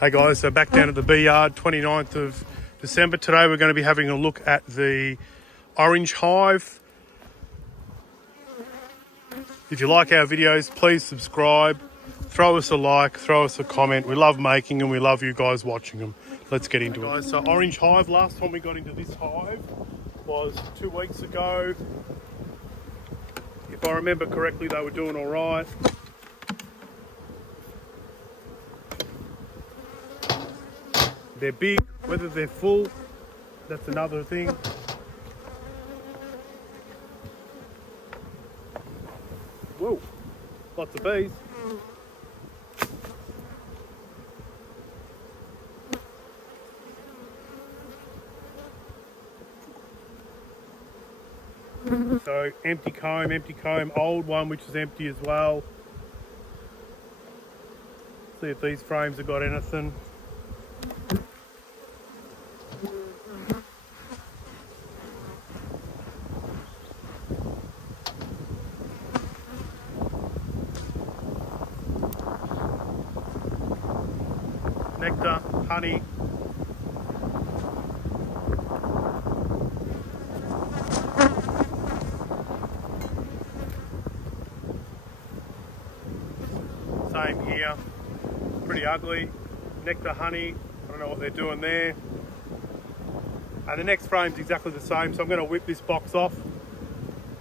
Hey guys, so back down at the B Yard, 29th of December. Today we're going to be having a look at the Orange Hive. If you like our videos, please subscribe, throw us a like, throw us a comment. We love making them, we love you guys watching them. Let's get into it. Guys, so Orange Hive, last time we got into this hive was 2 weeks ago. If I remember correctly, they were doing all right. They're big, whether they're full, that's another thing. Whoa, lots of bees. So empty comb, old one which is empty as well. See if these frames have got anything. Nectar, honey. Same here, pretty ugly. Nectar, honey, I don't know what they're doing there. And the next frame's exactly the same, so I'm going to whip this box off.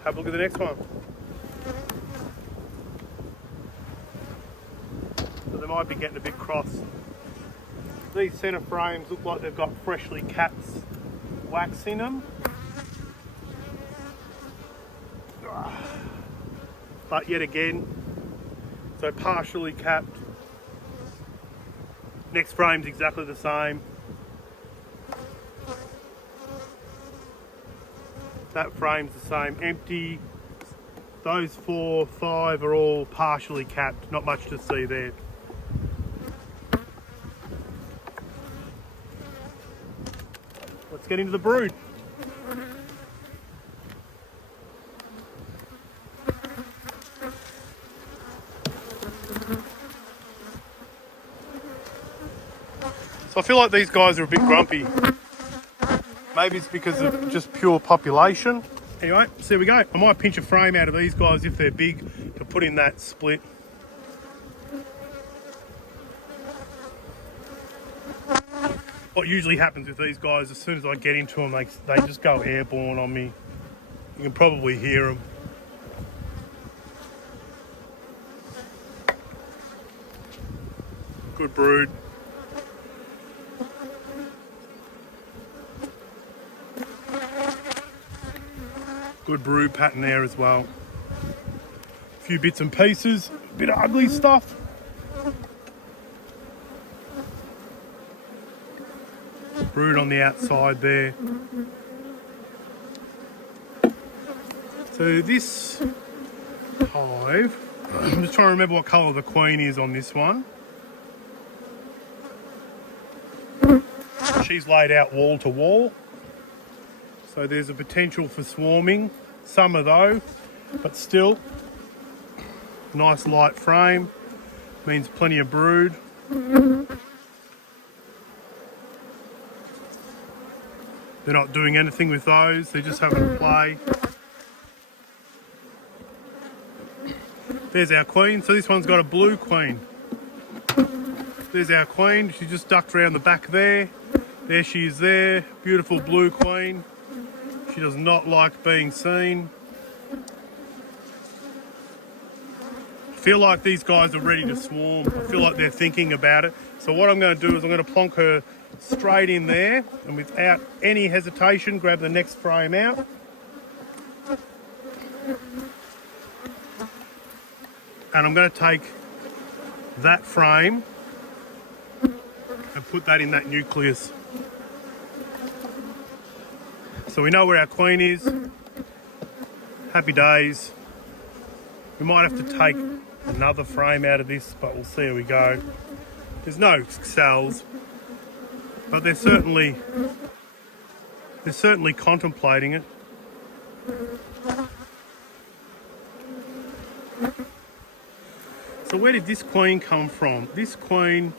Have a look at the next one. So they might be getting a bit cross. These centre frames look like they've got freshly capped wax in them. But yet again, so partially capped. Next frame's exactly the same. That frame's the same, empty. Those 4, 5 are all partially capped, not much to see there. Let's get into the brood. So I feel like these guys are a bit grumpy. Maybe it's because of just pure population. Anyway, so there we go. I might pinch a frame out of these guys if they're big to put in that split. What usually happens with these guys, as soon as I get into them, they just go airborne on me. You can probably hear them. Good brood. Good brood pattern there as well. A few bits and pieces, a bit of ugly stuff. Brood on the outside there. So this hive, I'm just trying to remember what colour the queen is on this one. She's laid out wall to wall. So there's a potential for swarming. Summer though, but still. Nice light frame. Means plenty of brood. They're not doing anything with those, they're just having a play. There's our queen, so this one's got a blue queen. There's our queen, she just ducked around the back there. There she is there, beautiful blue queen. She does not like being seen. I feel like these guys are ready to swarm. I feel like they're thinking about it. So what I'm going to do is I'm going to plonk her straight in there and without any hesitation grab the next frame out. And I'm going to take that frame and put that in that nucleus. So we know where our queen is. Happy days. We might have to take another frame out of this, but we'll see how we go. There's no cells, but they're certainly contemplating it. So where did this queen come from? This queen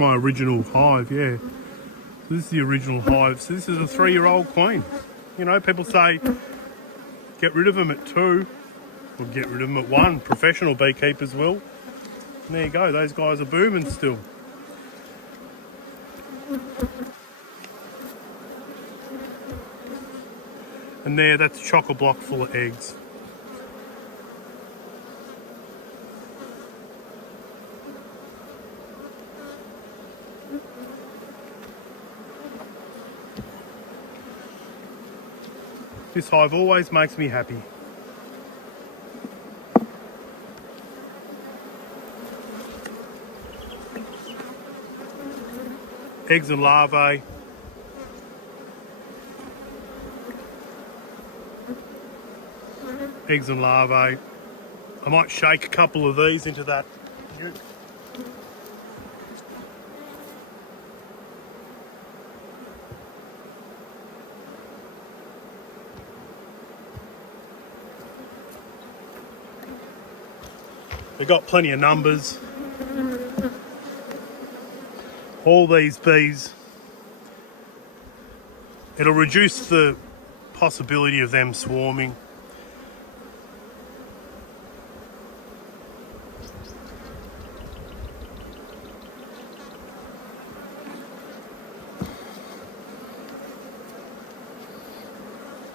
my original hive, yeah. So this is the original hive. So this is a 3-year-old queen. You know, people say get rid of them at 2 or get rid of them at 1. Professional beekeepers will. And there you go, those guys are booming still. And there, that's a chocolate block full of eggs. This hive always makes me happy. Eggs and larvae. Eggs and larvae. I might shake a couple of these into that. They've got plenty of numbers. All these bees, it'll reduce the possibility of them swarming.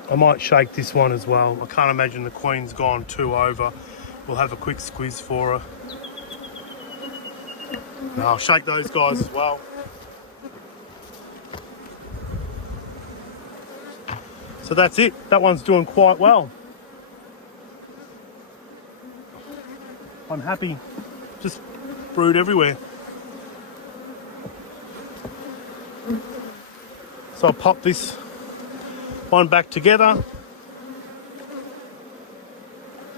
I might shake this one as well. I can't imagine the queen's gone 2 over. We'll have a quick squeeze for her. Now I'll shake those guys as well. So that's it. That one's doing quite well. I'm happy. Just brood everywhere. So I'll pop this one back together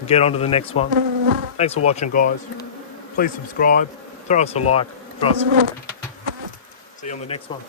and get on to the next one. Thanks for watching, guys. Please subscribe, throw us a like, throw us a comment. See you on the next one.